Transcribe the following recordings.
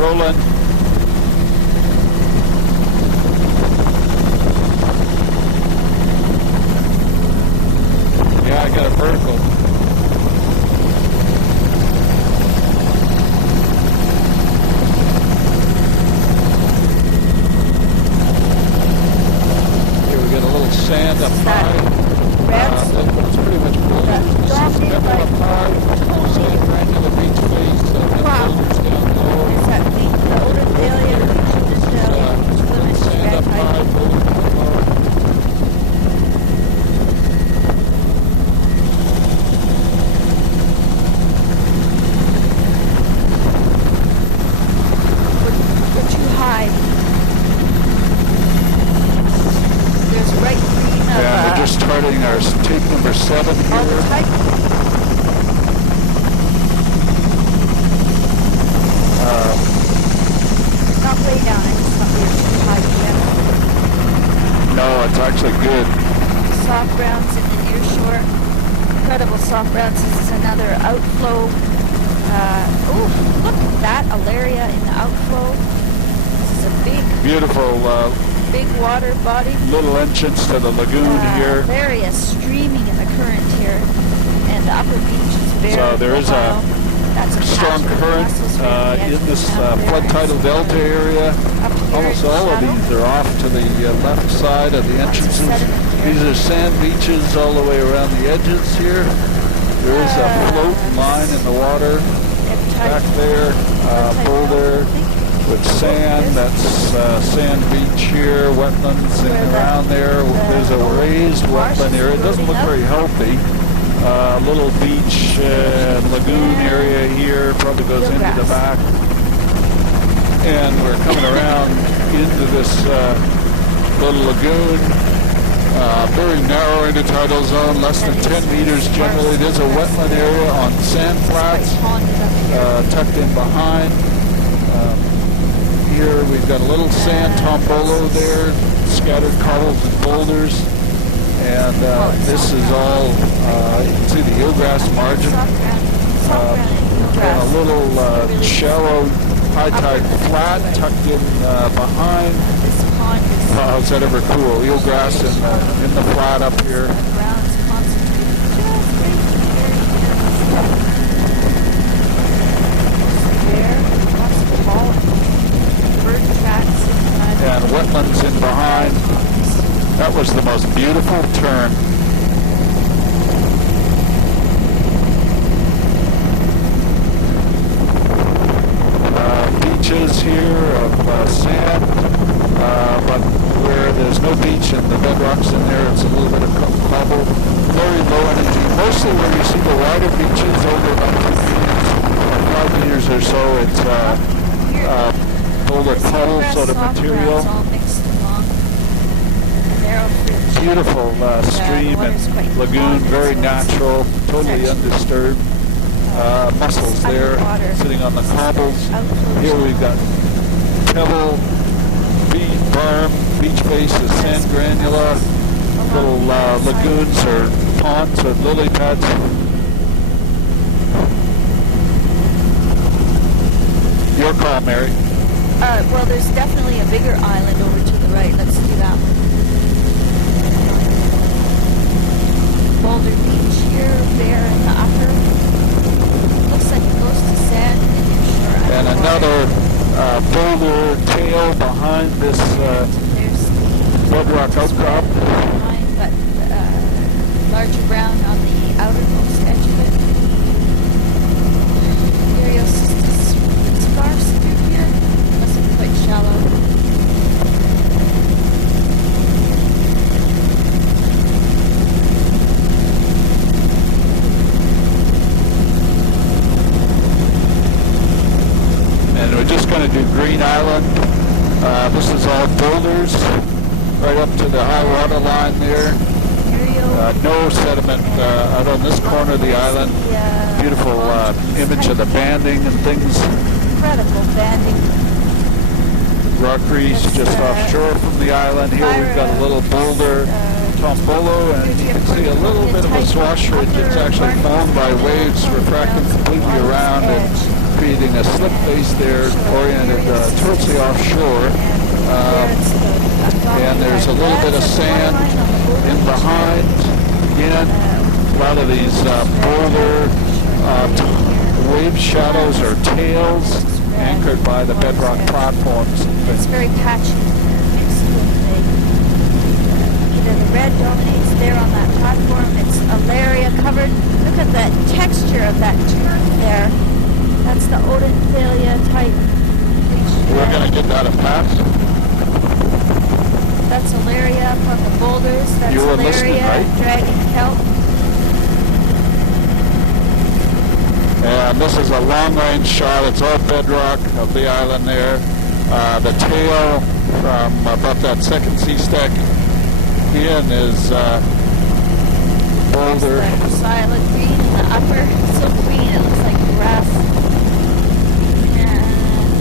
rolling. Yeah, I got a vertical. Here we got a little sand up high. That's pretty much cool. This is Pebble up high. Sand granular beach face. Boulders down low. There's that beach, the older Dahlia beach in the Sand up high. Boulders down low. We're too high. There's bright green of Yeah, we're just starting our tape number 7 all the here. type. Not way down, I just thought we were too high yet. No, it's actually good. Soft browns in the near shore. Incredible soft browns. This is another outflow. Oh, look at that Alaria in the outflow. This is a Beautiful big water body. little entrance to the lagoon here. Very streaming in the current here. And the upper beach is very So there is a That's a strong patch of current mussels right at the edge in of this town there. flood tidal delta area. Up here Almost in all of Shadow. these are off to the left side of the Lots of entrances. sediment here. These are sand beaches all the way around the edges here. There is a float line in the water back there, boulder with sand. That's sand beach here, wetlands and around there. There's a raised wetland area. It doesn't look very healthy. Little beach lagoon area here, probably goes into the back. And we're coming around into this little lagoon. Very narrow intertidal zone, less than 10 meters generally. There's a wetland area on sand flats tucked in behind. Here we've got a little sand tombolo there, scattered cobbles and boulders. And this is all, you can see the eelgrass margin. And a little shallow high tide flat tucked in behind. Is that ever cool? Eelgrass in the flat up here. And wetlands in behind. That was the most beautiful turn. Beaches here of sand, but where there's no beach and the bedrock's in there, it's a little bit of cobble. Very low energy. Mostly where you see the wider beaches over about 2 meters, 5 meters or so, it's boulder cobble sort of material. Beautiful stream and lagoon, very natural, totally undisturbed. Mussels there, sitting on the cobbles. Here we've got pebble, beach berm, beach face is sand granula, little lagoons or ponds or lily pads. Your call, Mary. Well, there's definitely a bigger island over to the right. Let's do that one. Boulder Beach here, there in the upper. Looks like it goes to sand and inshore. And another boulder tail behind this bedrock outcrop. Behind, but larger brown on the outermost edge of it. It's sparse through here. Must be quite shallow. We're just going to do Green Island. This is all boulders, right up to the high water line there. No sediment out on this corner of the island. Beautiful image of the banding and things. Incredible banding. Rock reefs just offshore from the island. Here we've got a little boulder tombolo, and you can see a little bit of a swash ridge. It's actually formed by waves refracting completely around it. creating a slip face there, oriented towards the offshore. And there's a little bit of sand in behind. Again, a lot of these boulder wave shadows or tails anchored by the bedrock platforms. It's very patchy mixed with the red dominates there on that platform. It's Alaria covered. Look at the texture of that turf there. That's the Odenthalia type. We're going to get that a pass. That's Alaria up on the boulders. That's you were Alaria listening, right? dragging kelp. And this is a long-range shot. It's all bedrock of the island there. The tail from above that second sea stack in is boulder. There's the silent green in the upper. So green, it looks like grass. And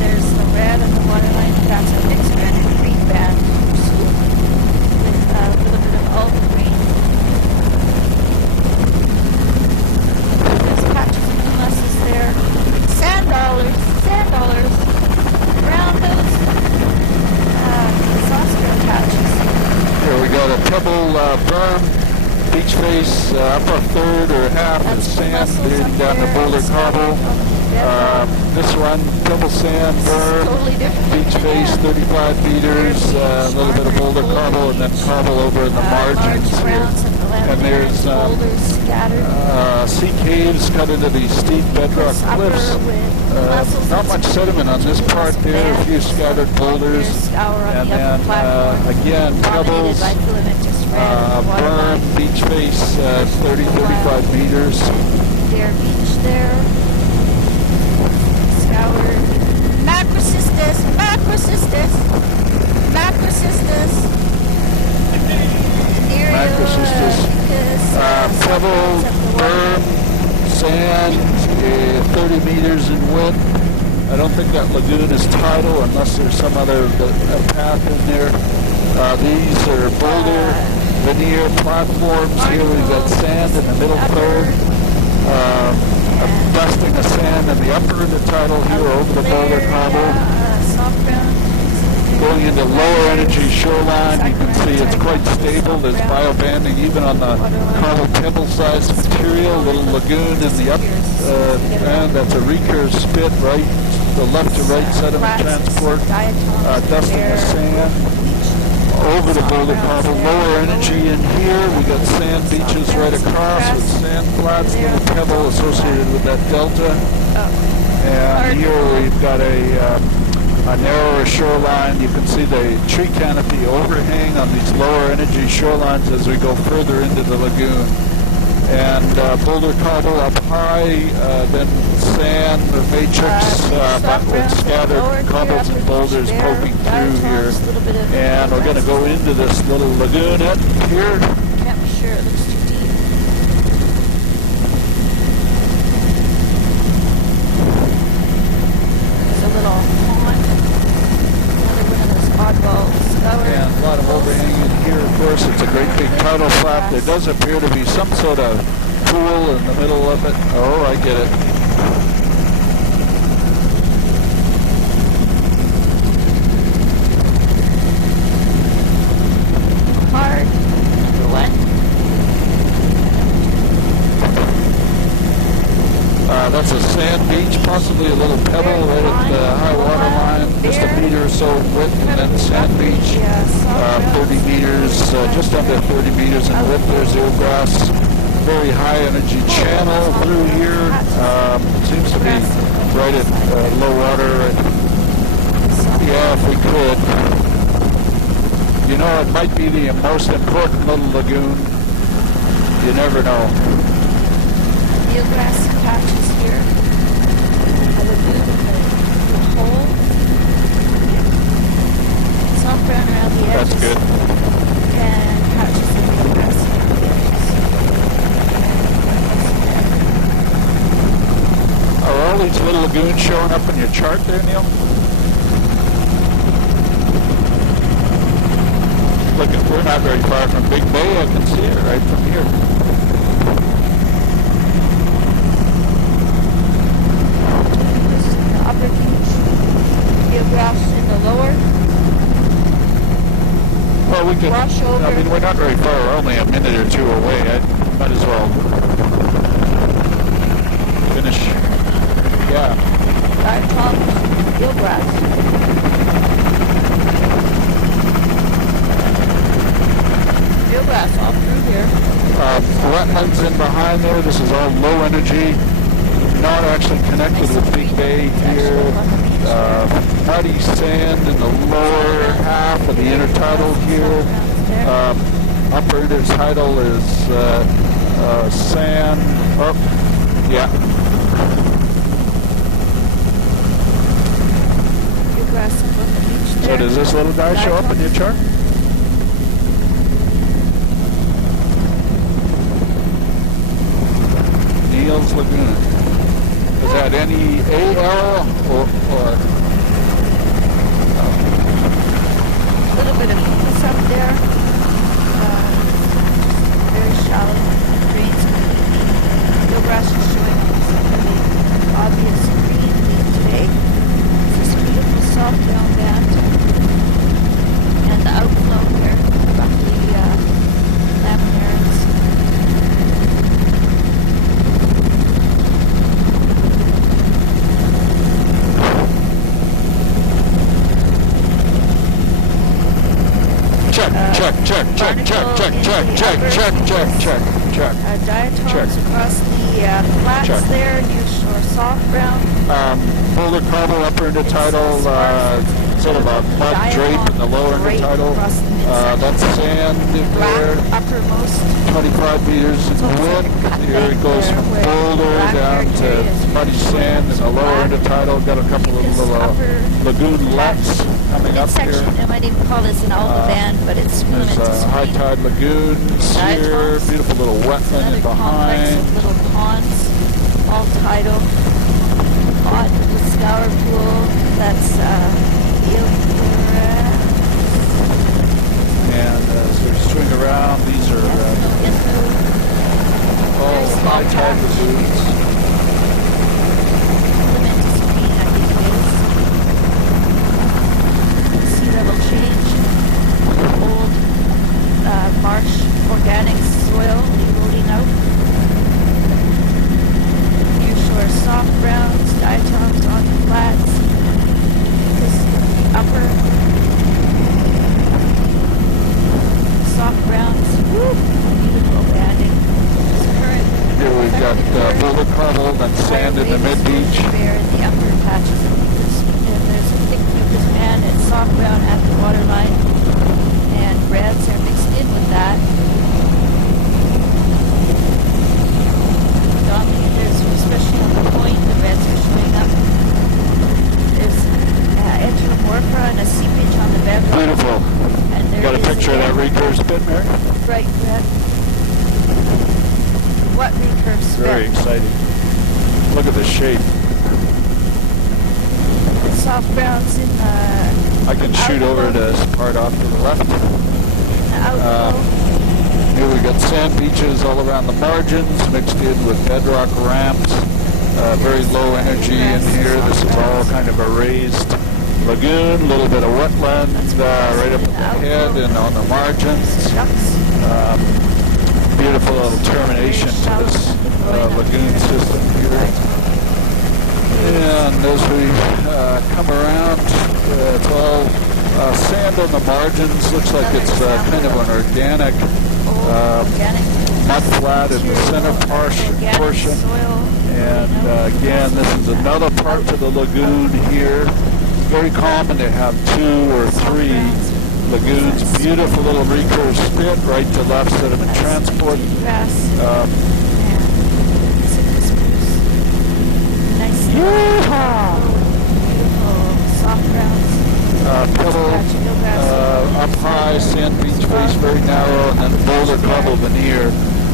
there's the red on the waterline. That's a mixed red and green band. With a little bit of olive green. There's patches of molasses there. Sand dollars. Around those Oscar patches. Here we got a pebble berm, beach face, upper third or half of sand leading down the boulder cobble. This one, pebble sand berm, Totally different. beach face, 35 meters, a little bit of boulder cobble, and then cobble over in the margins here. And there's sea caves cut into these steep bedrock cliffs. Not much sediment on this part there, a few scattered boulders, and then again pebbles, berm, beach face, 30-35 meters. Their beach there. Scoured. Macrocystis. Pebble, berm, sand, 30 meters in width. I don't think that lagoon is tidal unless there's some other path in there. These are boulder veneer platforms. Here we've got sand in the middle third. A dusting of sand in the upper of the tidal here over the boulder cobble. Going into lower energy shoreline, you can see it's quite stable. There's biobanding even on the cobble pebble-sized material. Little lagoon in the up end. That's a recurve spit, right? The left to right sediment transport. Dusting of sand over the boulder cobble. Lower energy in here. We got sand beaches right across with sand flats, little pebble associated with that delta. And here we've got a narrower shoreline. You can see the tree canopy overhang on these lower energy shorelines as we go further into the lagoon. And boulder cobble up high, then sand, the matrix, but with scattered cobbles and boulders poking through here. And we're going to go into this little lagoonette here. Can't be sure, it looks too deep. There's a little pond. Another one of those oddball scours. And a lot of overhang in here, of course. It's a great big tidal flap. There does appear to be some sort of pool in the middle of it. Oh, I get it. Hard. Number one. That's a sand beach, possibly a little pebble right at the high water line, just a meter or so width, and then sand beach, 30 meters, just under 30 meters in width. There's eelgrass, very high energy channel through here. Seems to be right at low water. Yeah, if we could. You know, it might be the most important little lagoon. You never know. Eelgrass patches here. A lagoon with a hole. Soft brown around the edges. That's good. And patches of eelgrass here. Are all these little lagoons showing up in your chart there, Neil? Look, we're not very far from Big Bay. I can see it right from here. bluegrass in the lower. Well, we can, Wash over. I mean, we're not very far, we're only a minute or two away. I might as well finish. Yeah. Diatoms, eelgrass. Eelgrass all through here. Wetlands in behind there. This is all low energy. Not actually connected with Big Bay here. Muddy sand in the lower half of the intertidal here. Upper intertidal is sand. Oh, yeah. Eelgrass up on the beach there. So does this little guy show up in your chart? Neil's Lagoon. Is that NEAL or A little bit of humus up there. Very shallow drains. Eelgrass is showing some really obvious green leaf today. This beautiful soft down band. And the outflow here, roughly laminaires. Check. Diatoms across the flats there, near shore soft ground. Boulder Cobble, upper intertidal, sort of a mud drape in the lower intertidal. That's sand in there. Uppermost. 25 meters in the wind. Here it goes from boulder down to muddy sand in the lower intertidal. Got a couple of little lagoonlets coming up here. I might even call this an alga band, but it's There's high tide lagoons here. Beautiful little wetland in behind. Complex of little ponds, all tidal. Odd little scour pool. That's eelgrass. And as we swing around, these are all high tide lagoons. Filamentous green, I think it is. Sea level change. Old marsh organic soil eroding out. Near shore soft browns, diatoms on the flats. This upper soft browns. Woo! Beautiful banding. This current. Here we've got boulder cobble and sand in the mid-beach. There in the upper patches of mucus. And there's a thick mucus band and soft brown at the waterline. And reds are mixed in with that. Predominantly, there's, especially on the point, the reds are showing up. There's enteromorpha and a seepage on the bedrock. Beautiful. And there Got a is picture of that recurve spit, Mary? bright red. What recurve spit? Very exciting. Look at the shape. Soft browns in the I can shoot over this part off to the left. outflow. Here we got sand beaches all around the margins, mixed in with bedrock ramps. Very low energy in here. This is all kind of a raised lagoon, a little bit of wetland right up at the head and on the margins. Beautiful little termination to this lagoon system here. And as we come around, it's all sand on the margins. Looks like it's kind of an organic mud flat in the center portion. And again, this is another part to the lagoon here. Very common to have 2 or 3 lagoons. Beautiful little recurve spit right to left sediment transport. Pebble up high, sand beach face very narrow, and then boulder cobble veneer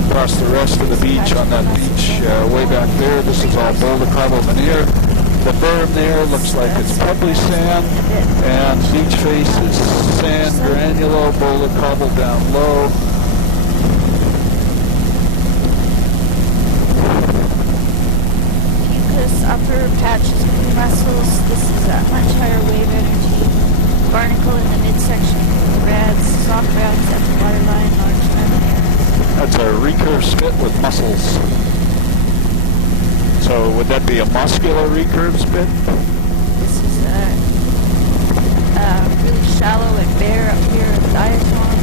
across the rest of the beach on that beach way back there. This is all boulder cobble veneer. The berm there looks like it's pebbly sand, and beach face is sand granulo, boulder cobble down low. Upper patches of mussels. This is a much higher wave energy. barnacle in the midsection, reds, soft browns at the waterline, large laminaires. That's a recurve spit with mussels. So would that be a muscular recurve spit? This is really shallow and bare up here at diatoms.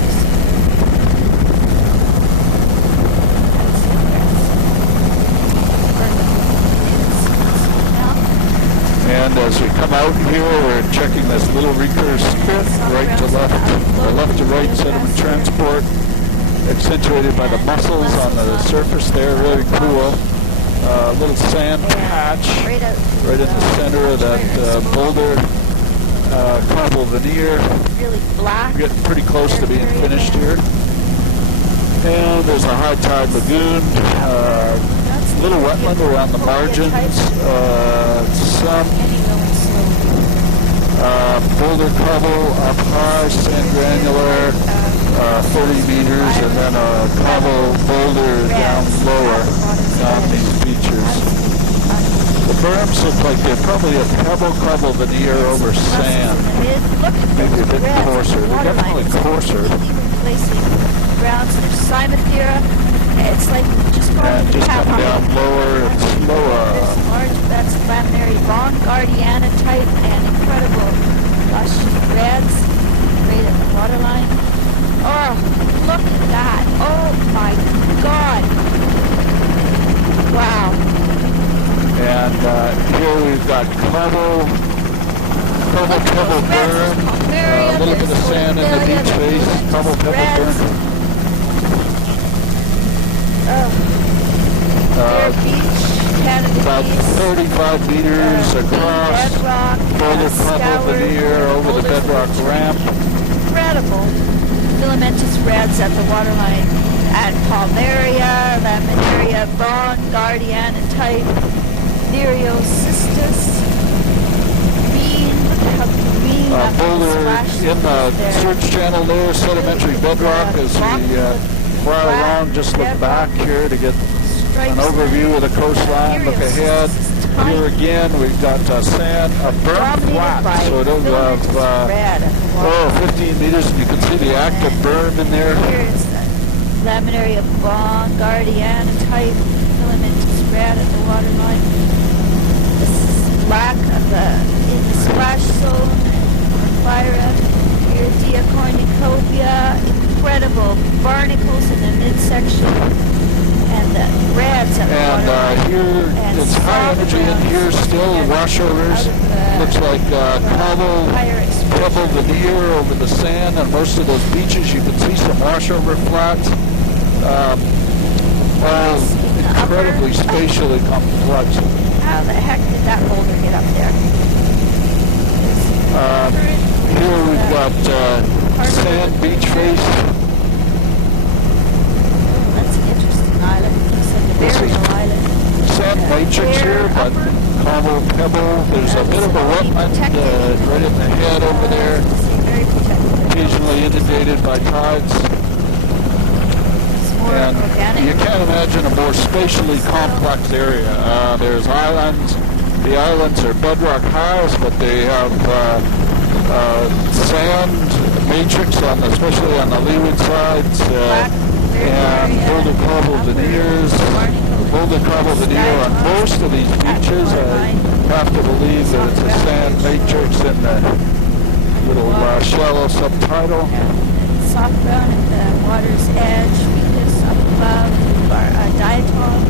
And as we come out here, we're checking this little recurve spit, right to left, or left to right sediment transport, accentuated by the mussels on the surface there, really cool. Little sand patch right in the center of that boulder cobble veneer. Really black. We're getting pretty close to being finished here. And there's a high tide lagoon, little wetland around the margins, some boulder cobble up high, sand granular, 30 meters, and then a cobble boulder down lower on these features. The berms look like they're probably a pebble cobble veneer over sand, maybe a bit coarser. They're definitely coarser. Browns, there's Cymathera. It's like just going to the come down lower, it's lower. That's laminary Von Guardiana type and incredible lush reds right at the waterline. Oh, look at that. Oh my God. Wow. And here we've got cobble burn, a little bit of sand in the beach face, cobble pebble burn. Beach, Canada about Beach, 35 meters across, bedrock, boulder cobble veneer over the bedrock ramp. Incredible filamentous reds at the waterline at Palmaria, Laminaria, Von Guardiana type, Nereocystis, green, look how green that boulder splash in the there. search channel there, sedimentary bedrock as we fly along. Just look back here to get an overview of the coastline. Look ahead. Here again, we've got sand, a burn flat, sort of 15 meters, and you can see the active berm in there. Here's the laminaria Von Guardiana type filamentous red at the waterline. The slack of in the splash zone, Orphira. Here's Diacornucopia. Incredible barnacles in the midsection. And the reds at the waterline. Here, it's high energy in here still, washovers. Looks like cobble pebble veneer over the sand on most of those beaches. You can see some washover flats. All incredibly spatially complex. How the heck did that boulder get up there? Here we've got sand beach face. Island. Looks like a burial island. Sand matrix here, but cobble pebble. There's a bit of a wetland right in the head over there. Occasionally inundated by tides. And you can't imagine a more spatially complex area. There's islands. The islands are bedrock highs, but they have sand matrix especially on the leeward sides. And boulder cobble veneers, boulder cobble veneer on most of these beaches. I have to believe that it's a sand matrix in the little shallow subtidal. Soft brown at the water's edge, weakness up above, diatom,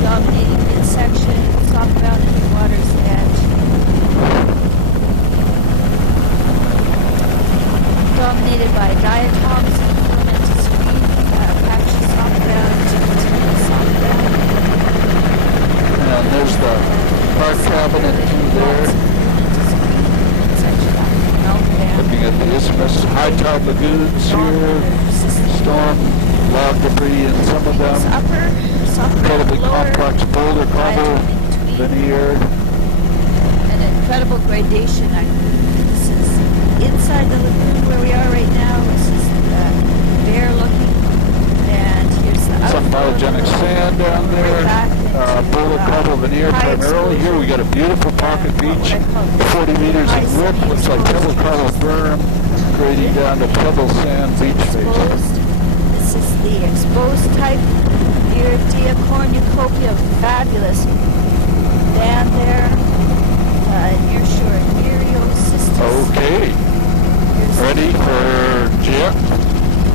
dominating midsection, soft brown at the water's edge. Dominated by diatoms and filamentous green. And there's the park cabinet there. Looking at the isthmus, high tide lagoons here, storm, log debris in some of them. Incredibly complex boulder cobble veneer. An incredible gradation. This is inside the lagoon where we are right now. This is bare looking. And here's the some biogenic sand down there. boulder cobble veneer primarily. Here we got a beautiful pocket beach, 40 meters in width, looks like pebble coral berm, grading down to pebble sand beach face. This is the exposed type Iridia cornucopia, fabulous band there, nearshore Myriocystis. Okay, ready for jet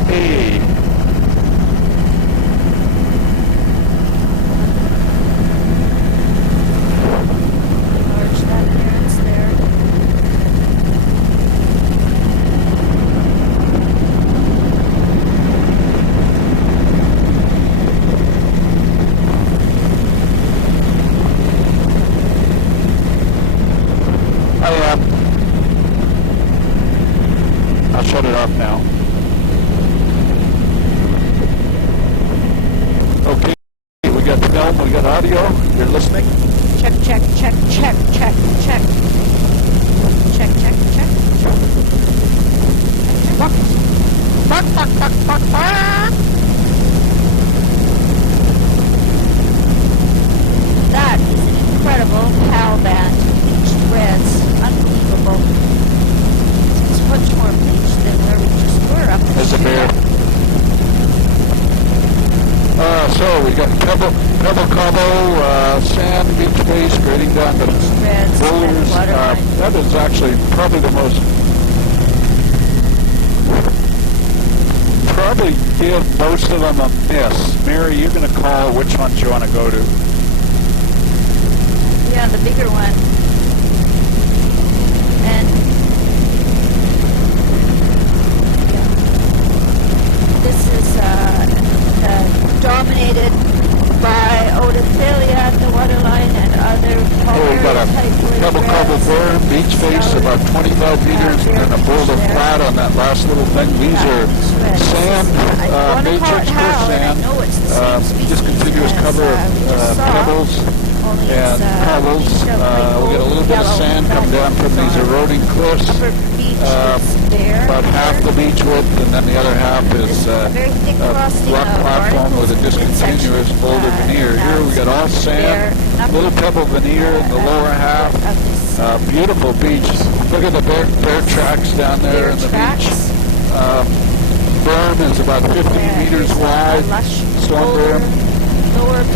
A. I'll shut it off now. Okay, we got film, we got audio. You're listening? Check, check, check, check, check, check. Check, check, check. Buck, buck, buck, buck, buck, buck. That is an incredible PAL band. Bleached reds. Unbelievable. It's much more bleached than where we just were up There's a bear. So we got pebble cobble, sand, beach face, grading down to boulders. That is actually probably the most, probably give most of them a miss. Mary, you're going to call which ones you want to go to. Yeah, the bigger one. And this is dominated by Odothelia at the waterline and other Here we got a pebble cobble berm, beach face about 25 meters, and then a boulder flat on that last little thing. These are sand, matrix for sand, discontinuous cover of pebbles and pebbles. We get a little bit of sand come down from these eroding cliffs. About half the beach width, and then the other half is a rock platform with a discontinuous boulder veneer. Here we got all sand, little pebble veneer in the lower half. Beautiful beach. Look at the bear tracks down there in the beach. Berm is about 50 meters wide, stone berm.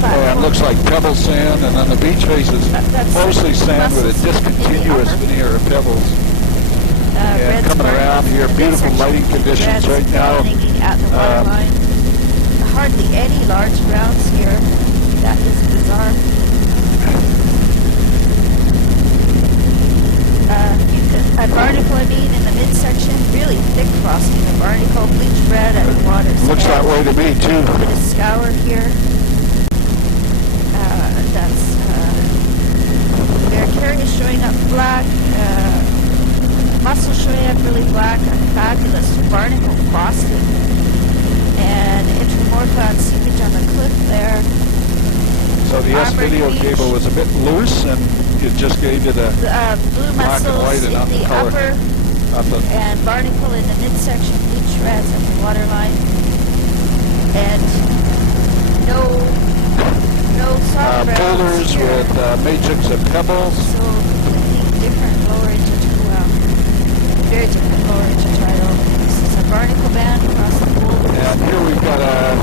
And looks like pebble sand, and then the beach face is mostly sand with a discontinuous veneer of pebbles. And coming around here, beautiful lighting conditions right now. Hardly any large grounds here. That is bizarre. A barnacle, in the midsection, really thick frosting. A barnacle, bleached red, and water. Looks that way to me too. A bit of scour here. That's Barricarius showing up black. Mussel showing up really black. Fabulous barnacle frosting. And Intramorphon seepage on the cliff there. So the S-video cable was a bit loose, and it just gave you the blue black and white and not the color. And barnacle in the midsection, bleach reds at the waterline. And no soft boulders with matrix of pebbles. So completely different lower very different lower intertidal. This is a barnacle band across the boulder. And here we've got a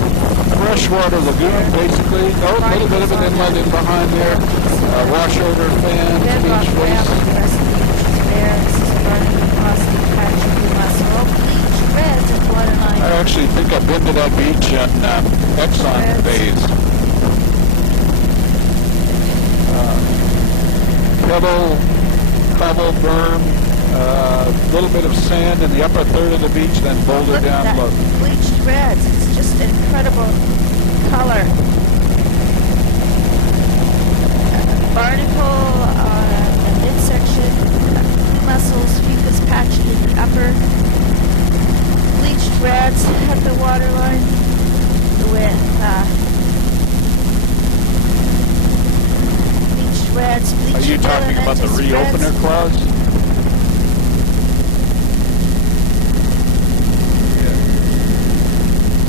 freshwater lagoon, basically. A little bit of an inlet in behind there. Washover fan, beach face. The rest of the beach is bare. This is a barnacle frosting patch of blue mussel. All bleached reds at the waterline. I actually think I've been to that beach on Exxon days. Pebble, cobble, berm, a little bit of sand in the upper third of the beach, then boulder Look down at low. Bleached reds. It's just an incredible color. Barnacle on the midsection, mussels, fucus patched in the upper. Bleached reds at the waterline with reds, Are you talking about the reopener clause? Yeah.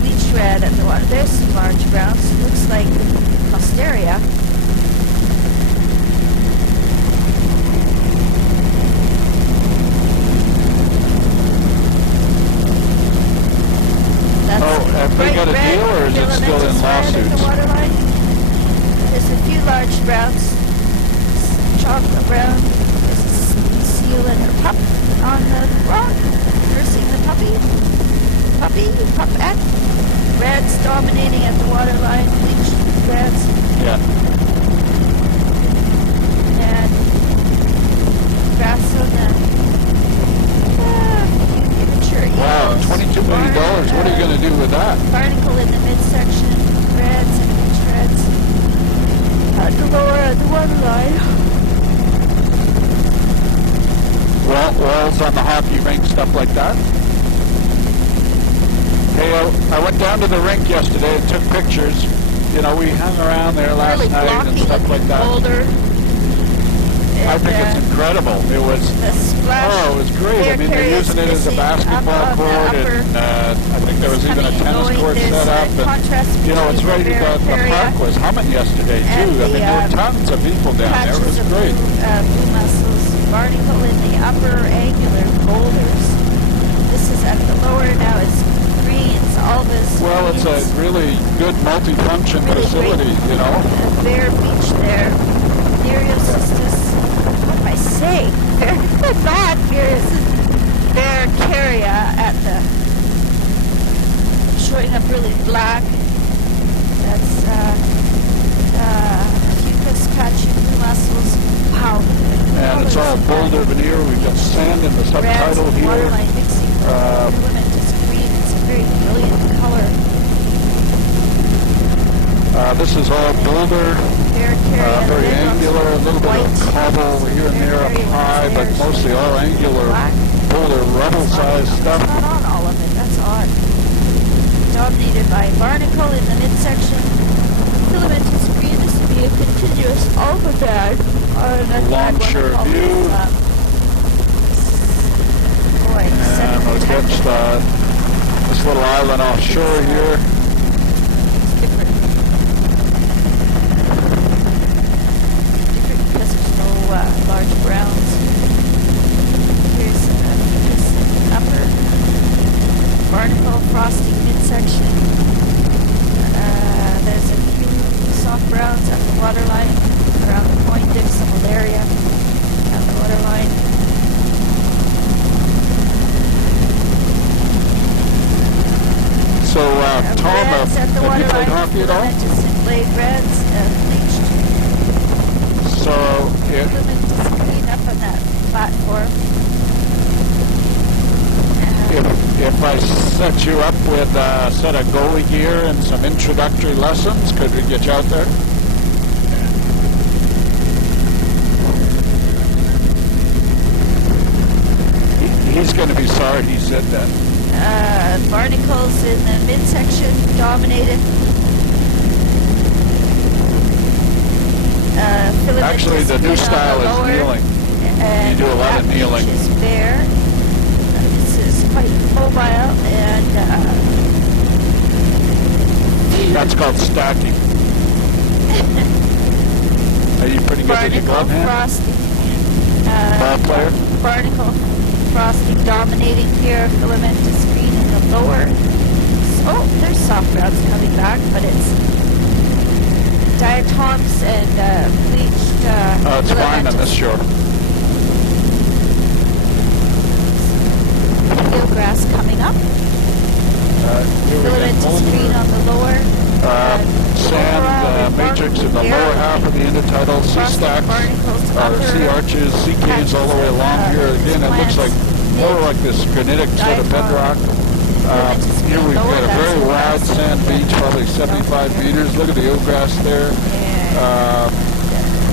Bleach red at the water. There's some large browns. Looks like Mosteria. at the waterline. There's a few large browns, chocolate brown. There's a seal and her pup on the rock, nursing the puppy. Puppet. Reds dominating at the waterline, bleached reds. Yeah. And grass on the immature eagles. Wow, $22 million. What are you going to do with that? Barnacle in the midsection, reds and bleached reds. At the lower, the waterline. Walls on the hockey rink, stuff like that. Hey, I went down to the rink yesterday and took pictures. You know, we hung around there last really night and stuff like that. Boulder. I think it's incredible. It was, it was great. I mean, they're using it as a basketball court, and I think there was even a tennis court set up. And, you know, it's right, the park was humming yesterday, too. I mean, there were tons of people down there. It was great. Blue mussels, barnacle in the upper angular boulders. This is at the lower now is greens, albus. Well, it's a really good multi-function facility, you know. Bare beach there. Nereocystis. I say, very bad here. Barracaria at the showing up really black. That's fucus catching blue mussels. Wow. And it's all boulder veneer. We've got sand in the subtitle here. Waterline mixing filamentous green. It's a very brilliant color. This is all boulder. Very angular, a little bit of cobble here and there up high, but mostly all angular, boulder, rubble-sized stuff. Not on all of it, that's odd. Dominated by barnacle in the midsection. Filamentous green is to be a continuous alphabet. Longshore view. And we'll catch this little island offshore here. Large browns. Here's upper barnacle frosting midsection. There's a few soft browns at the waterline around the point. There's some malaria at the waterline. So, Tom, have you played hockey at all? Blade reds and bleached. So, up on that platform. If I set you up with a set of goalie gear and some introductory lessons, could we get you out there? He's going to be sorry he said that. Barnacles in the midsection dominated. Actually, the new style is kneeling. You do a lot of kneeling. Is bare. This is quite mobile, and that's called stacking. Are you pretty good at your glove hand? Ball player? Barnacle frosting dominating here. Filamentous green in the lower. Oh, there's soft browns coming back, but it's diatoms and bleached it's fine on this shore. Eelgrass coming up. Filamentous green on the lower. Sand matrix in the lower half of the intertidal. Sea stacks, sea arches, sea caves all the way along here. Again, it looks like more like this granitic sort of bedrock. Here we've got a very wide sand beach, probably 75 meters. Look at the eelgrass there.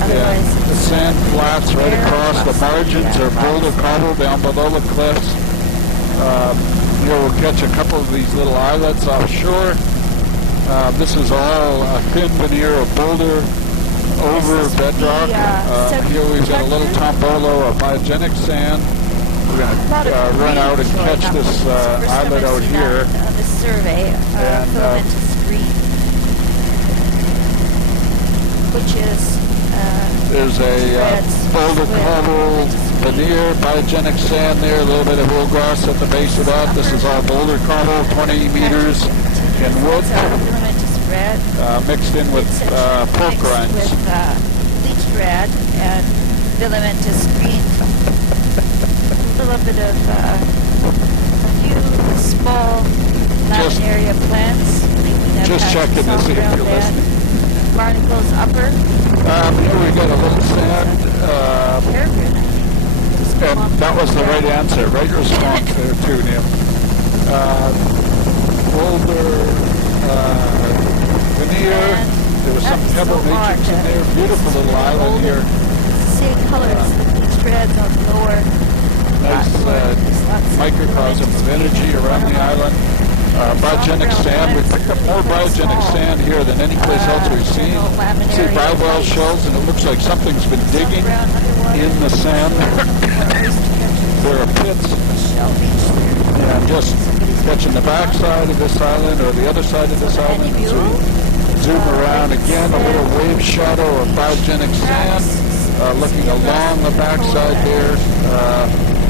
The sand flats right across. The margins are boulder cobble down below the cliffs. Here we'll catch a couple of these little islets offshore. This is all a thin veneer of boulder over bedrock. Here we've got a little tombolo of myogenic sand. We're going to run out and catch this islet out here. The survey of filamentous green, which is there's a boulder cobble veneer, biogenic sand there, a little bit of eelgrass at the base of that. This is all boulder cobble, 20 meters in width. red. mixed in with pork Mixed rinds. with bleached red and filamentous green. A little bit of a few small laminaria plants. Just checking to see if you're listening. Barnacles upper. Here we got a little sand. Peregrine, I think. And that was the right answer, right response there too, Neil. Boulder, veneer, there was some pebble matrix in there, beautiful little island here. Same colors, these threads on the lower. Nice microcosm of energy around the island. Biogenic sand, we picked up more biogenic sand here than any place else we've seen. See bivalve shells, and it looks like something's been digging in the sand. There are pits. And just catching the backside of this island or the other side of this island as we zoom around again, a little wave shadow of biogenic sand looking along the backside there.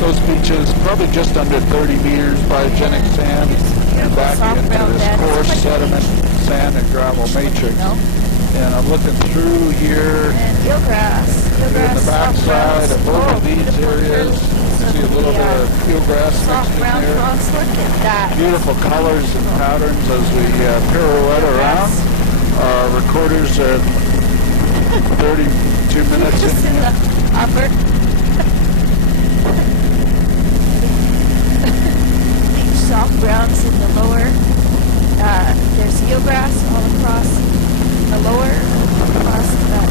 Those beaches, probably just under 30 meters biogenic sand, and back into this coarse sediment, sand and gravel matrix. And I'm looking through here. And eelgrass. In the backside of both of these areas, you see a little bit of eelgrass mixed in there. Look at that. Beautiful colors and patterns as we pirouette around. Our recorders are 32 minutes Just in the upper. These soft browns in the lower. There's eelgrass all across the lower, across that.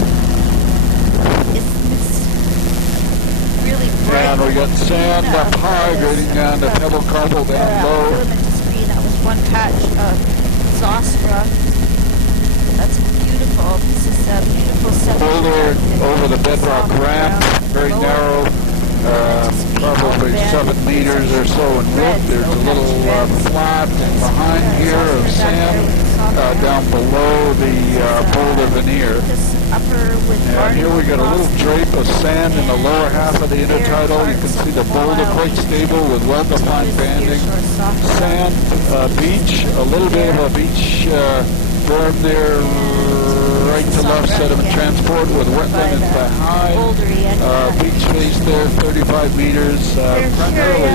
It's really bright. And we got sand up high, grading down to pebble cobble down low. Filamentous green, that was one patch of Zostera. That's beautiful. This is a beautiful Boulder over the bedrock ramp, very narrow, probably 7 meters or so in width. There's a little flat behind here of sand down below the boulder veneer. And here we got a little drape of sand in the lower half of the intertidal. You can see the boulder quite stable with well-defined banding. Sand, beach, a little bit of a beach berm there, right to left sediment transport with wetland is behind. Beach face there, 35 meters, primarily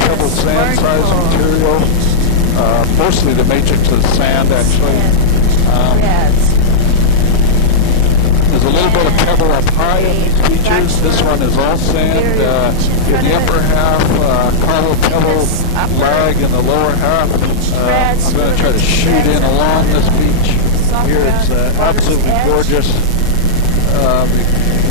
pebble sand size material. Mostly the matrix is sand actually. There's a little bit of pebble up high in these beaches. This one is all sand. In the upper half, cobble pebble lag in the lower half. I'm going to try to shoot in along this beach. Here it's absolutely gorgeous.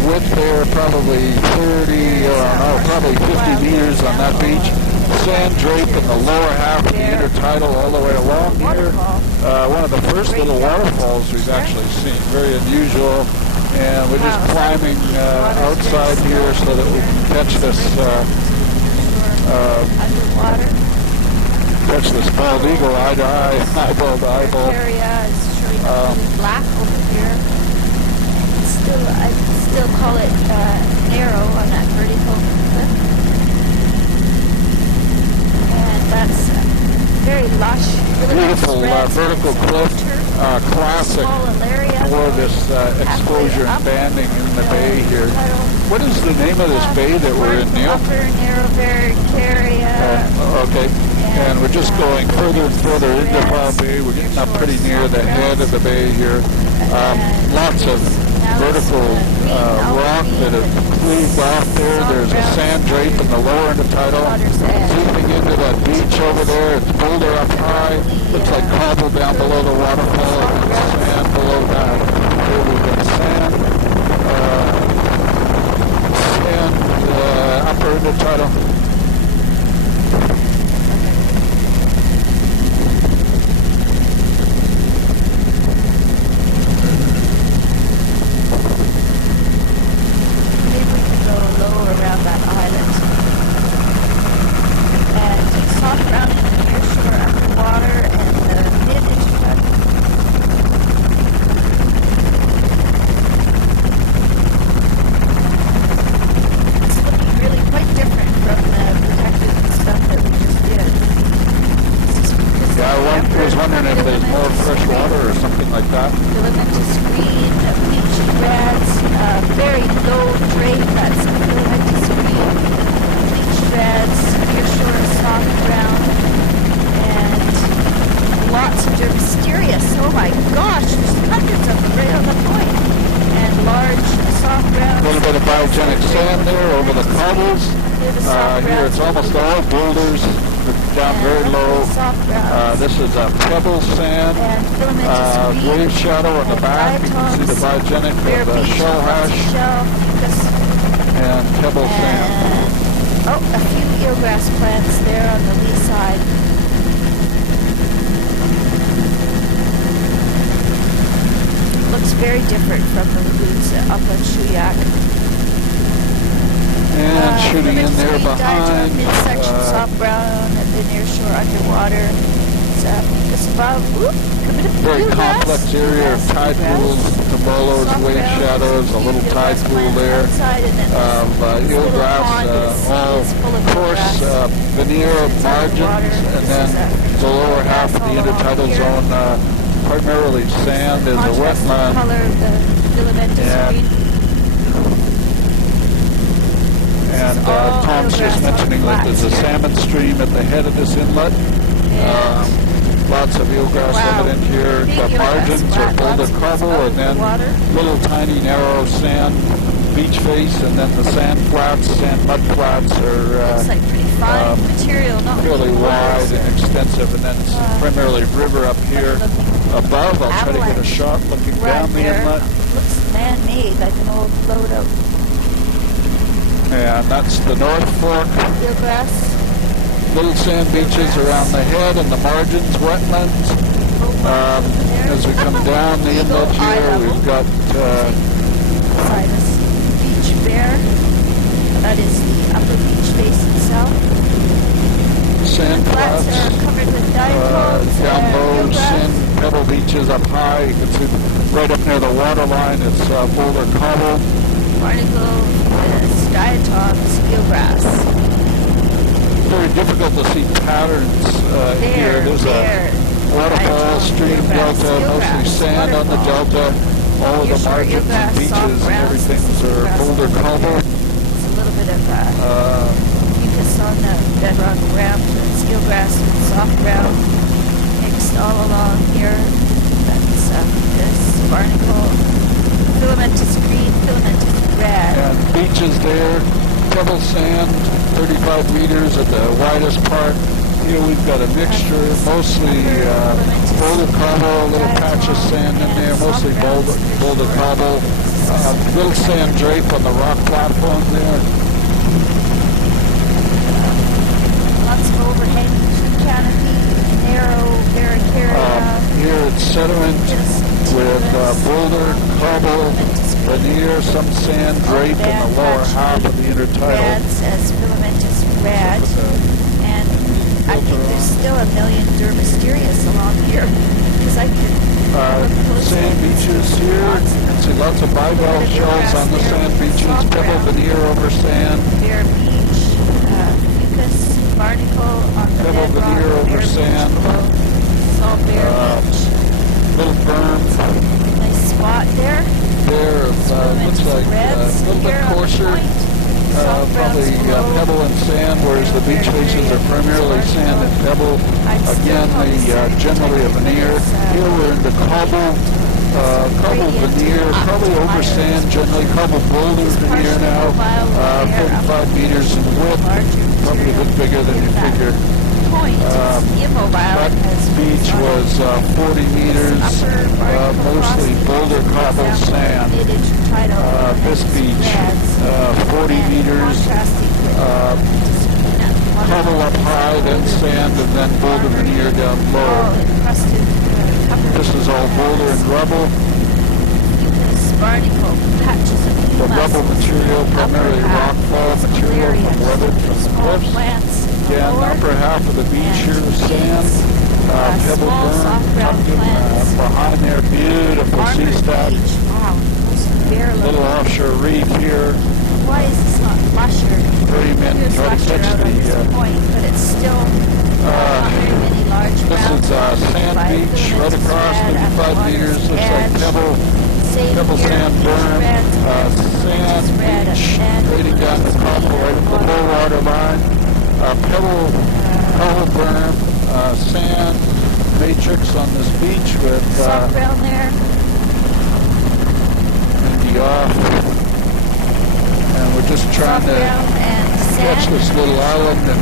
Width there probably 50 meters on that beach. Sand drape in the lower half of the intertidal all the way along here. One of the first little waterfalls we've actually seen. Very unusual. And we're just climbing outside here so that we can catch this bald eagle eye to eye, eyeball to eyeball. Area is showing black over here. I still call it narrow on that vertical cliff. And that's very lush. Really beautiful vertical cliff, classic for this exposure and banding in the bay here. What is the name of this bay that we're in, Neil? Upper Narrowberg area. Okay. And we're just going further and further into Foul Bay. We're getting up pretty near the head of the bay here. Lots of vertical rock that have cleaved off there. There's a sand drape in the lower intertidal. Zooming into that beach over there. It's boulder up high. Looks like cobble down below the waterfall. And there's sand below that. Here we've got sand. Upper intertidal. It's looking really quite different from the like that. Filamentous green, beach reds, very low drape, that's filamentous green, beach reds, nearshore soft brown, and lots of dermisterious. Oh my gosh, there's hundreds of them right on the point. And large soft browns. A little bit of biogenic sand there over the cobbles. Here it's almost all boulders, down very low. This is a pebble sand, wave shadow on the back. You can see the biogenic of the shell hash and pebble sand. Oh, a few eelgrass plants there on the lee side. Looks very different from the lagoons up on Shuyak. And shooting in there behind. Midsection soft brown at the nearshore underwater. Just above. Very complex area of tide pools, tombolos, wave shadows, a little tide pool there. Eelgrass, all coarse veneer margins, and then the lower half of the intertidal zone, primarily sand is a wetland. And Tom's just mentioning that there's a salmon stream at the head of this inlet. Lots of eelgrass evident here. The margins are boulder cobble, and then little tiny narrow sand beach face, and then the sand flats, sand mud flats are fairly wide and extensive, and then it's primarily river up here above. I'll try to get a shot looking down the inlet. Looks man-made, like an old float out. And that's the North Fork. Eelgrass. Little sand beaches around the head and the margins, wetlands. As we come down the inlet here, we've got Beach Bear. That is the upper beach face itself. Sand flats are covered with diatoms. Down low, sand pebble beaches up high. You can see right up near the water line, it's boulder cobble. Barnacle, diatoms, eelgrass. Very difficult to see patterns here. There's a waterfall, stream, delta, mostly sand on the delta. All of the margins and beaches and everything are boulder cobble. It's a little bit of mucus on the bedrock around. It's eelgrass and soft ground mixed all along here. That's this barnacle, filamentous green, filamentous red. And beaches there, pebble sand, 35 meters at the widest part. Here we've got a mixture, mostly boulder cobble, a little patch of sand in there, mostly boulder cobble. Little sand drape on the rock platform there. Lots of overhanging tree canopy, narrow barracuda. Here it's sediment with boulder, cobble, veneer, some sand drape in the lower half of the intertidal. Red says filamentous red. And I think there's still a million dermisterious along here. Because I can sand beaches here. See lots of bivalve shells on the sand beaches. Pebble veneer over sand. Bear beach, fucus, barnacle on the pebble veneer over sand. Salt bear beach. Little berm. Nice spot there. There, looks like a little bit coarser. Probably pebble and sand, whereas the beach faces are primarily sand and pebble. Again, generally a veneer. Here we're into cobble veneer, probably over sand, generally cobble boulder veneer now. 35 meters in width, probably a bit bigger than you figure. That beach was 40 meters, mostly boulder cobble sand. This beach, 40 meters, cobble up high, then sand, and then boulder veneer down low. This is all boulder and rubble. The rubble material, primarily rockfall material from weathered from the cliffs. Again, upper half of the beach here is sand, pebble berm, tucked in behind there, beautiful sea stack. Little offshore reef here. Why is this not lusher? Dream in, try to catch the point, but it's still very many large this is sand beach, right across 35 meters, looks like pebble sand berm, sand beach, grading down the cobble right at the low water line, pebble berm, sand matrix on this beach with soft ground there. Mindy off, and we're just trying to catch this little island and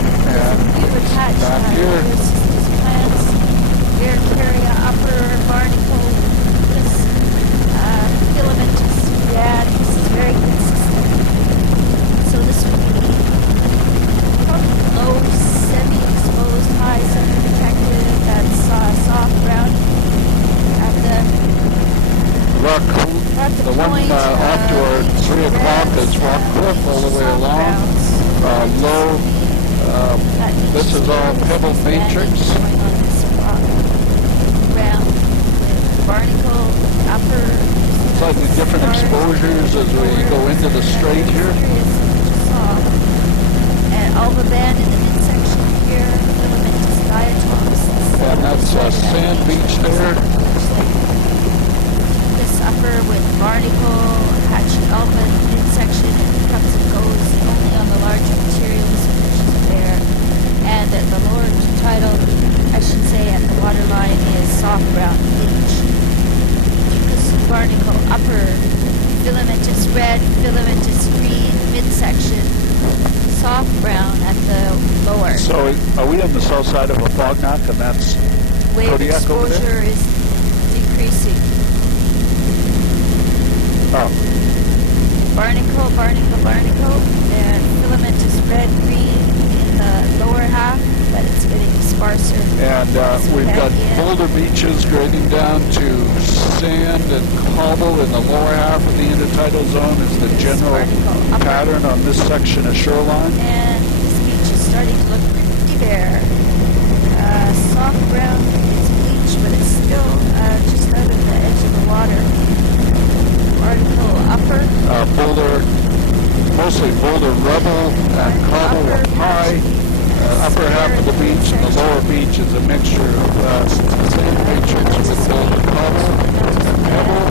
back here. Araucaria upper, barnacle, this filamentous red. This is very consistent. So this would be low, semi-exposed, high, semi-protected. That's soft ground at the one point, off to our 3 o'clock is Rock Cliff all the way along. Low. This is all pebble matrix. Barnacle, upper. Slightly different exposures as we go into the strait here. And Alba Band in the midsection here, filamentous diatoms. And that's sand beach there. This upper with barnacle, hatchet alba in the midsection, and comes and goes only on the larger materials, which is there. And at the lower tidal, I should say, at the waterline is soft brown beach. Barnacle upper, filamentous red, filamentous green, midsection, soft brown at the lower. So are we on the south side of a Fognak, and that's wave Kodiak exposure is decreasing. Oh. Barnacle, and filamentous red, green in the lower half, but it's getting sparser. And we've got boulder beaches grading down to sand and cobble in the lower half of the intertidal zone is the general pattern on this section of shoreline. And this beach is starting to look pretty bare. Soft ground, it's beach, but it's still just out of the edge of the water. Barnacle upper. Boulder, mostly boulder rubble and cobble up high. Upper half of the beach and the lower beach is a mixture of sand matrix with boulder cobble and pebble.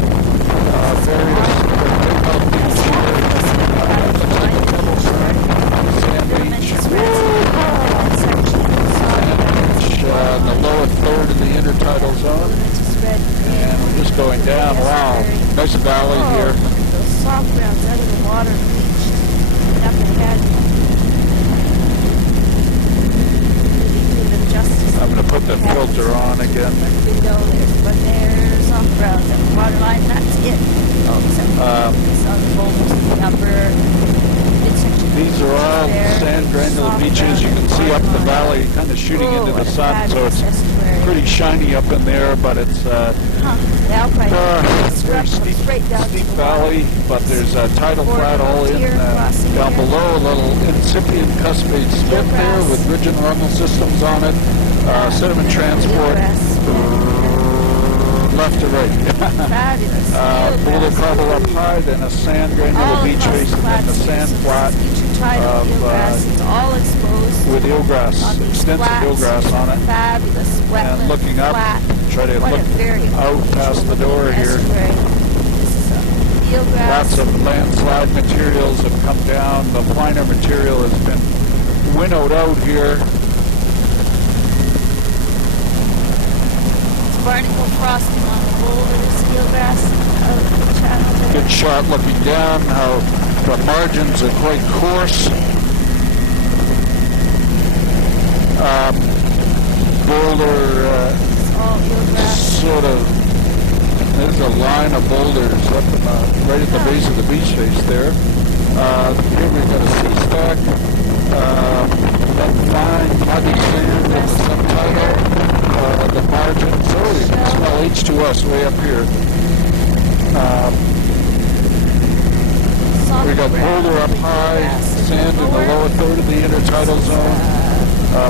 Various pebble beach here, pebble berm, sand beach, the lower third of the intertidal zone. And we're just going down. Wow, nice valley here. Those soft grounds out of the water, beach, and up ahead. I'm going to put the filter on again. There's soft ground at the waterline. That's it. These are all sand granular beaches. You can see up the valley, kind of shooting into the sun, so it's pretty shiny up in there. But it's very steep valley. But there's a tidal flat all in down below. A little incipient cuspate spit there with ridge and runnel systems on it. Sediment transport left to right. Boulder cobble up high, then a sand granular beach face, and then the sand flat all exposed with eelgrass, extensive eelgrass on it. Fabulous wetland, and looking up, try to look out past the door here. Lots of landslide materials have come down. The finer material has been winnowed out here. Barnacle frosting on the boulder, the eelgrass out of the channel there. Good shot looking down, how the margins are quite coarse. Boulder sort of, there's a line of boulders up in right at the base of the beach face there. Here we've got a sea stack, that fine muddy sand in the subtidal. The margins, oh, you can smell H2S way up here. We got boulder up high, sand in the lower third of the intertidal zone,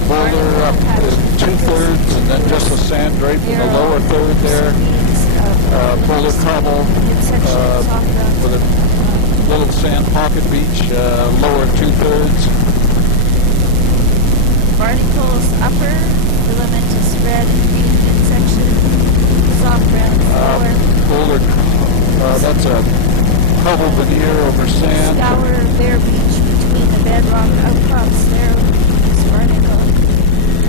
boulder up in 2/3, and then just a sand drape in the lower third there. Boulder cobble with a little sand pocket beach, lower 2/3. Barnacles upper, filamentous red and green midsection. soft ground, lower. Boulder, that's a cobble veneer over sand. Scour Bear Beach between the bedrock outcrops there. Barnacle.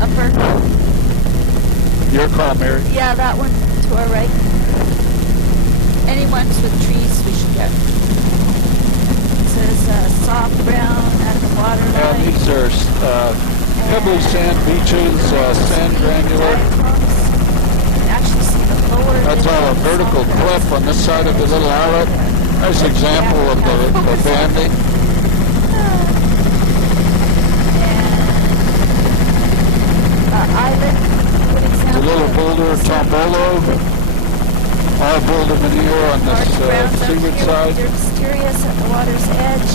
Upper. Your call, Mary. Yeah, that one to our right. Any ones with trees we should get. It says soft brown at the waterline. And these are pebbly sand beaches, sand granular. You can actually see the lower. That's all a vertical cliff on this side of the little islet. Nice example of the banding. Islet, good example. The little boulder Tombolo. All boulder veneer on this seaward side. They're mysterious at the water's edge.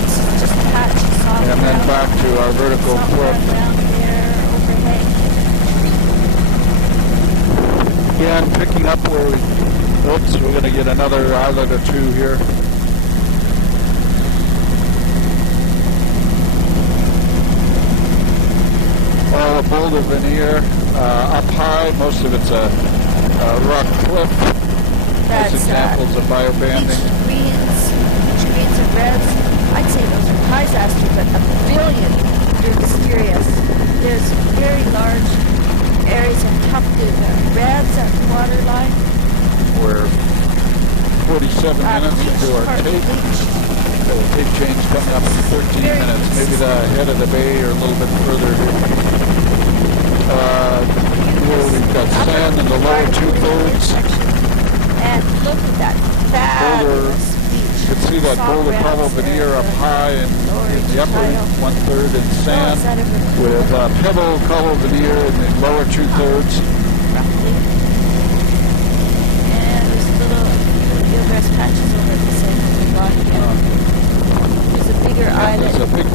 It's just a patch of soft And then back to our vertical soft cliff. ground there, overhang. Again, picking up where oops, we're going to get another islet or two here. All a boulder veneer, up high, most of it's a rock cliff. Nice examples of biobanding. Beach greens and reds. I'd say those are Kaisasters, but a billion. They're mysterious. There's very large areas of tufted reds at the waterline. We're 47 minutes into our tape. The tape change coming up in 13 minutes. Maybe the head of the bay or a little bit further here. Here we've got sand in the lower 2/3. And look at that fabulous beach. You can see that boulder cobble veneer up high and in the upper 1/3 in sand with pebble cobble veneer in the lower 2/3. Roughly. And there's little eelgrass patches over the same line again. There's a bigger island. There's a big,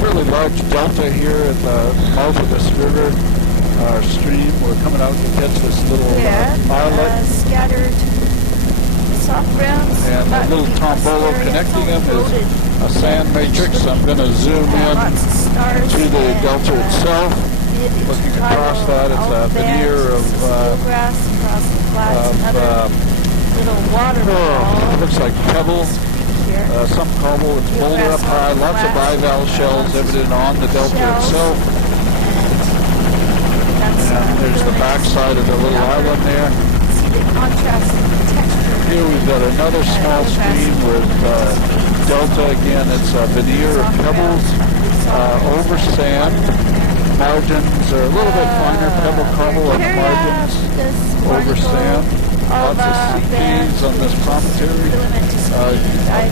fairly large delta here at the mouth of this river, our stream. We're coming out to catch this little islet. Scattered soft grounds. And the little Tombolo connecting them is a sand matrix. I'm going to zoom in to the delta itself. Looking across that, it's a veneer of little waterfall. looks like pebble. Some cobble, it's boulder up high, lots of bivalve shells evident on the delta itself. And there's the backside of the little island there. See the contrast in the texture. Here we've got another small stream with delta again. It's a veneer of pebbles over sand. Margins are a little bit finer, pebble cobble at the margins over sand. Lots of CPs on this promontory. A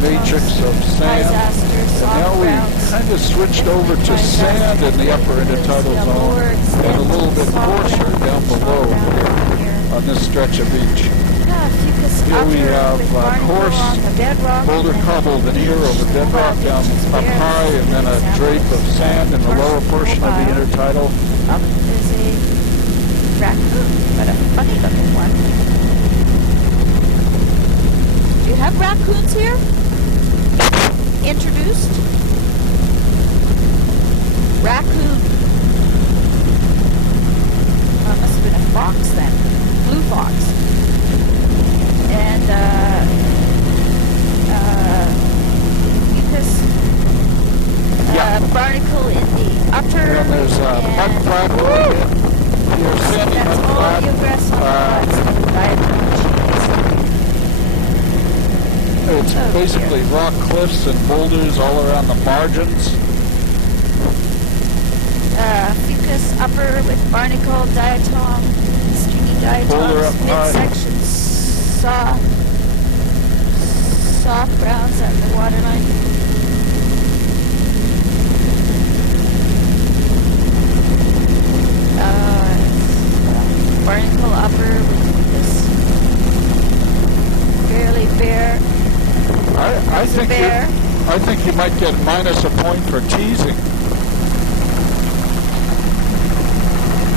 matrix of sand. And now we've kind of switched over to sand in the upper intertidal zone and a little bit coarser down below on this stretch of beach. Here we have coarse boulder cobble veneer over bedrock down up high, and then a drape of sand in the lower portion of the intertidal. There's a raccoon, but a funny looking one. Do you have raccoons here? Introduced? Raccoon. Well, it must have been a fox then. Blue fox. And barnacle in the upper. And there's mudflat. Here's sandy mudflat. It's basically rock cliffs and boulders all around the margins. Fucus upper with barnacle, diatom, stringy diatoms, midsection, soft browns at the waterline. Barnacle upper with this fairly bare. I think you might get minus a point for teasing.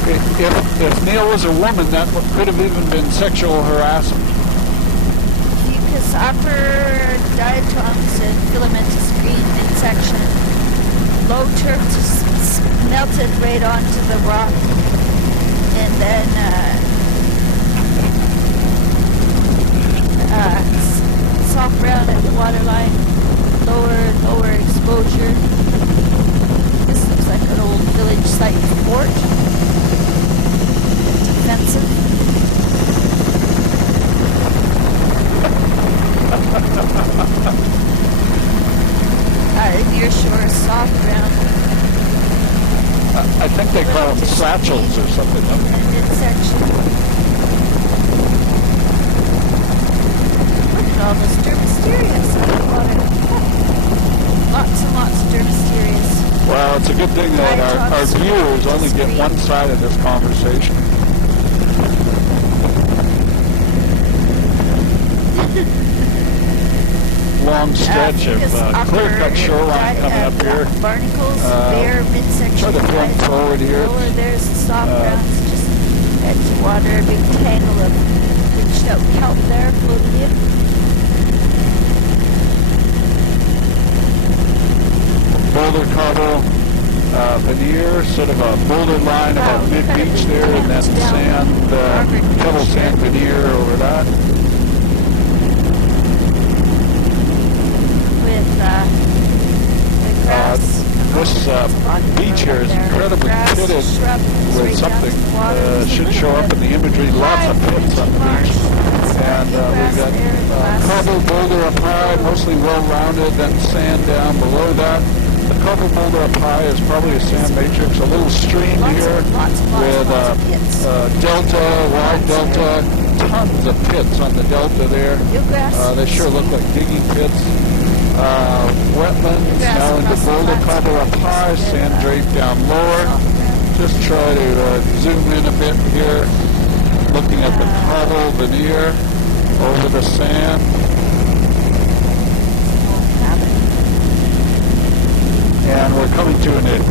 If Neil was a woman, that could have even been sexual harassment. Fucus upper, diatoms and filamentous green midsection. Low turf just melted right onto the rock. And then soft brown at the waterline, lower exposure. This looks like an old village site fort. Defensive. Near shore, soft brown. I think they call them satchels or something. Midsection. Look at all this dermisterias out of the water. Lots and lots of dermisterias. Well, it's a good thing that our viewers only get one side of this conversation. Long stretch of clear-cut shoreline coming up here. Barnacles, bare midsection. Try to flip forward here. There's the soft browns, just edge of water, a big tangle of bleached out kelp there floating in. Boulder cobble veneer, sort of a boulder line about mid-beach there, and then sand, pebble sand veneer over that. This beach here is incredibly pitted with something. Should show up in the imagery. Lots of pits on the beach. And we've got cobble boulder up high, mostly well-rounded, then sand down below that. The cobble boulder up high is probably a sand matrix. A little stream here with delta, wide delta, tons of pits on the delta there. They sure look like digging pits. Wetlands now into boulder cobble up high, sand draped down lower. Just try to zoom in a bit here, looking at the cobble veneer over the sand. And we're coming to an end.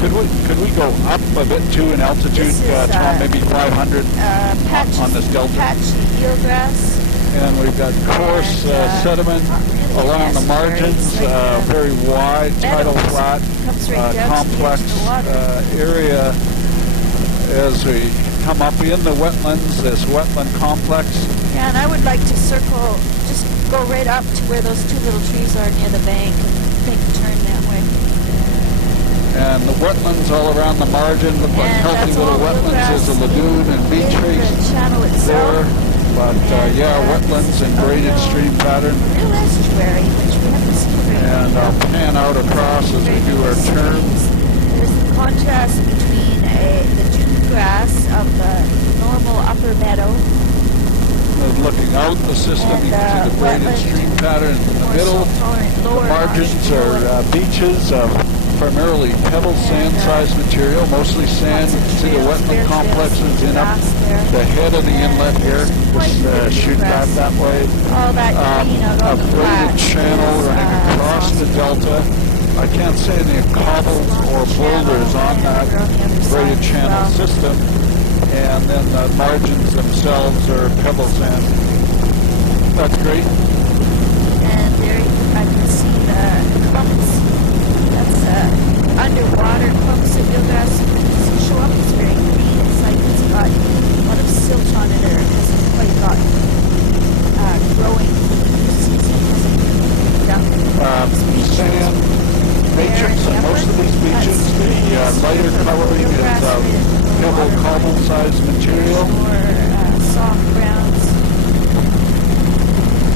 Could we go up a bit too in altitude, Tom, maybe 500 on this delta? Patchy eelgrass. And we've got coarse sediment along the margins, very wide, tidal flat, complex area as we come up in the wetlands, this wetland complex. Yeah, and I would like to circle, just go right up to where those two little trees are near the bank and make a turn that way. And the wetlands all around the margin look like healthy little wetlands. There's a lagoon and beach face there. But yeah, wetlands and graded stream pattern. Real estuary, which we have to see. And I'll pan out across as we do our turn. There's the contrast between the dune grass of the normal upper meadow. Looking out the system, you can see the graded stream pattern in the middle. The margins are beaches of primarily pebble sand-sized material, mostly sand. You can see the wetland complexes in up the head of the inlet here. Just shoot that way. A braided channel running across the delta. I can't see any cobbles or boulders on that braided channel system. And then the margins themselves are pebble sand. That's great. And there I can see the clumps. That's underwater clumps of eelgrass. It doesn't show up as very green. It's like it's got a lot of silt on it, or it hasn't quite got growing season. Sand matrix on most of these beaches. The lighter coloring is pebble cobble-sized material. Or soft browns.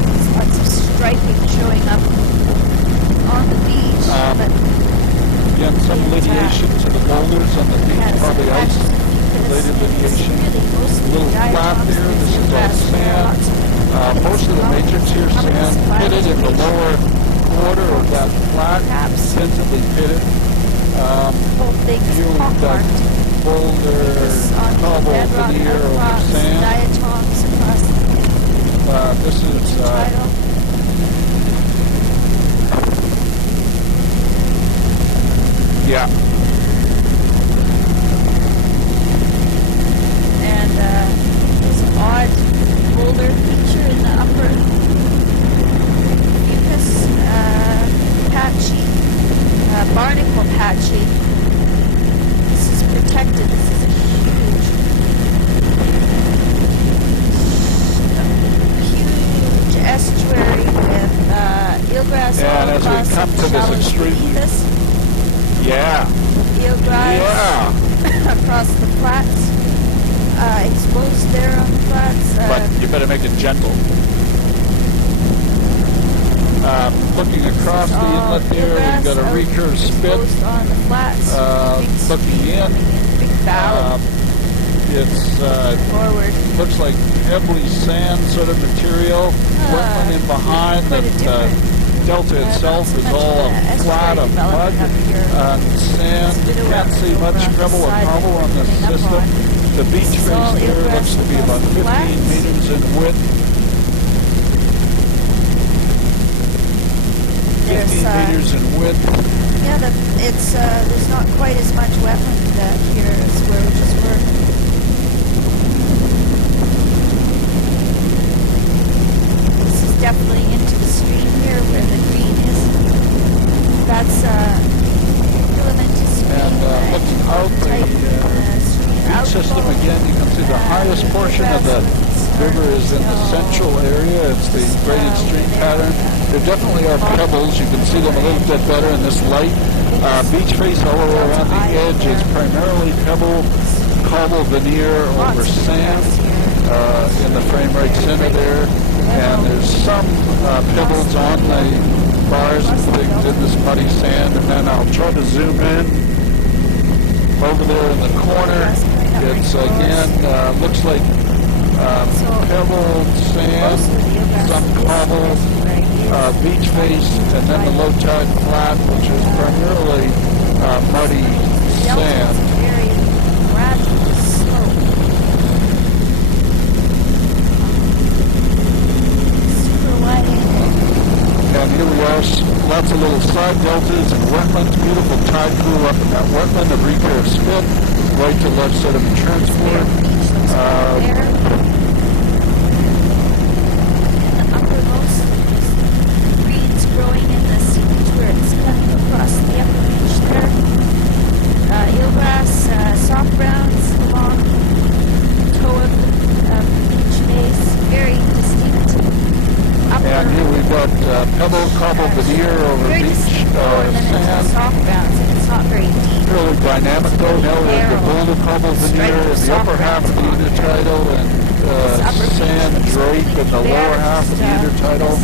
There's lots of striping showing up on the beach. Again, some lineation to the boulders on the beach, probably ice-related lineation. A little flat there. This is all sand. Most of the matrix here is sand, pitted in the lower quarter of that flat, extensively pitted. Here we've got boulder, cobble veneer over sand. This is yeah. And there's an odd boulder feature in the upper mucus, patchy, barnacle patchy. This is protected. This is a huge eelgrass And all as we across come the to this shallows extremely- beneath us. Yeah. Eelgrass Yeah. across the flats. Exposed there on the flats. But you better make it gentle. Looking across the inlet here, we've got a recurve spit. Exposed on the flats. Big Looking stream in, coming big valley it's forward. looks like pebbly sand sort of material. Wetland in behind. Quite a The different, delta itself not so is much all of an a flat of estuary mud development up here. and sand. It's a bit of Can't see wetland much over on the treble or side that cobble on we're this coming up system. on. The beach It's all face there eelgrass looks to be across about the 15 flats. meters in width. There's 15 meters in width. yeah, there's not quite as much wetland here as where we just were. This is definitely into the stream here where the green is. That's Philamentous stream. And looking out the beach system again, you can see the highest portion of the river is in the central area. It's the gradient stream pattern. There definitely are pebbles. You can see them a little bit better in this light. Beach face all the way around the edge is primarily pebble, cobble veneer over sand in the frame right center there. And there's some pebbles on the bars and things in this muddy sand. And then I'll try to zoom in over there in the corner. It's again, looks like pebble, sand, some cobble, beach face, and then the low tide flat, which is primarily muddy sand. Very gradual slope. Super wide angle. And here we are, lots of little side deltas and wetlands, beautiful tide pool up in that wetland of recurve spit, right to left sediment transport. There. In the uppermost, reeds growing in the seams where it's cutting across the upper beach there. Eelgrass, soft browns along the toe of the beach base. Very distinct. And here we've got pebble, cobble, veneer over Very beach, distinct lower limit to sand. soft browns, and it's not very deep. Really dynamic though. Now there's the boulder cobble veneer in the upper half of the intertidal and sand drape in the lower half of the intertidal.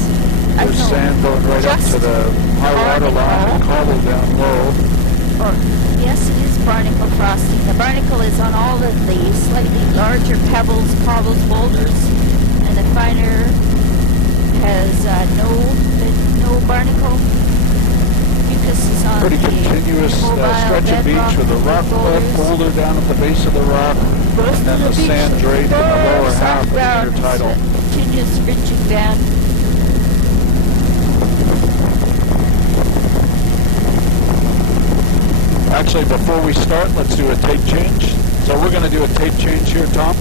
There's sand going right up to the high water line and cobble down low. Yes, it is barnacle frosting. The barnacle is on all of the slightly larger pebbles, cobbles, boulders, and the finer has no barnacle. Mucus is on Pretty the continuous mobile stretch of bedrock beach with a rock boulders. boulder down at the base of the rock, and then the sand drape in the lower half of the intertidal. Continuous ridging band. Actually, before we start, let's do a tape change. So we're going to do a tape change here, Tom.